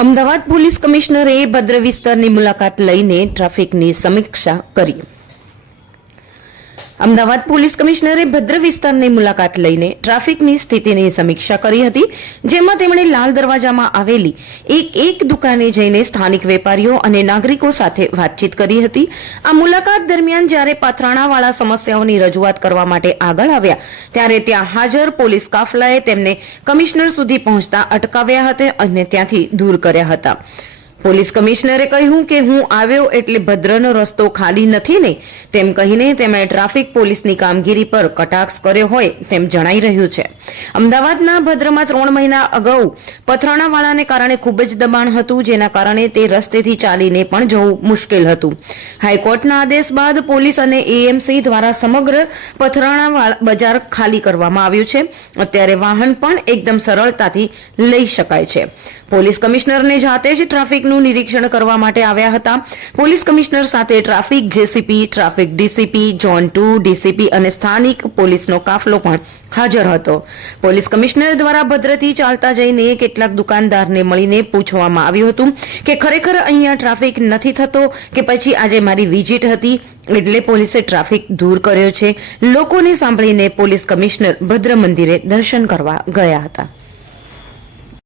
Ahmedabad police કમિશનરે ભદ્ર વિસ્તારની મુલાકાત લઈને ટ્રાફિકની સમીક્ષા કરી. અમદાવાદ પોલીસ કમિશનરે ભદ્ર વિસ્તારની મુલાકાત લઈને ટ્રાફિકની સ્થિતિની સમીક્ષા કરી હતી, જેમાં તેમણે લાલ દરવાજામાં આવેલી એક દુકાને જઈને સ્થાનિક વેપારીઓ અને નાગરિકો સાથે વાતચીત કરી હતી. આ મુલાકાત દરમિયાન જ્યારે પથરાણાવાળા સમસ્યાઓની રજૂઆત કરવા માટે આગળ આવ્યા, ત્યારે ત્યાં હાજર પોલીસ કાફલાએ તેમને કમિશનર સુધી પહોંચતા અટકાવ્યા હતા અને ત્યાંથી દૂર કર્યા હતા. પોલીસ કમિશનરે કહ્યું કે હું આવ્યો એટલે ભદ્રનો રસ્તો ખાલી નથી ને, તેમ કહીને તેમણે ટ્રાફિક પોલીસની કામગીરી પર કટાક્ષ કર્યો હોય તેમ જણાઈ રહ્યું છે. અમદાવાદના ભદ્રમાં 3 મહિના અગાઉ પથરાણાવાળાને કારણે ખૂબ જ દબાણ હતું, જેના કારણે તે રસ્તેથી ચાલીને પણ જવું મુશ્કેલ હતું. હાઈકોર્ટના આદેશ બાદ પોલીસ અને એએમસી દ્વારા સમગ્ર પથરાણા બજાર ખાલી કરવામાં આવ્યું છે. અત્યારે વાહન પણ એકદમ સરળતાથી લઈ શકાય છે. પોલીસ કમિશનરને જાતે જ ટ્રાફિકનું નિરીક્ષણ કરવા માટે આવ્યા હતા. પોલીસ કમિશનર સાથે traffic JCP, traffic DCP, zone 2 DCP અને સ્થાનિક પોલીસનો કાફલો પણ હાજર હતો. પોલીસ કમિશનર દ્વારા ભદ્રથી ચાલતા જઈને કેટલાક દુકાનદારને મળીને પૂછવામાં આવ્યું હતું કે ખરેખર અહીંયા ટ્રાફિક નથી થતો કે પછી આજે મારી વિઝિટ હતી એટલે પોલીસે ટ્રાફિક દૂર કર્યો છે. લોકોને સાંભળીને પોલીસ કમિશનર ભદ્ર મંદિરે દર્શન કરવા ગયા હતા.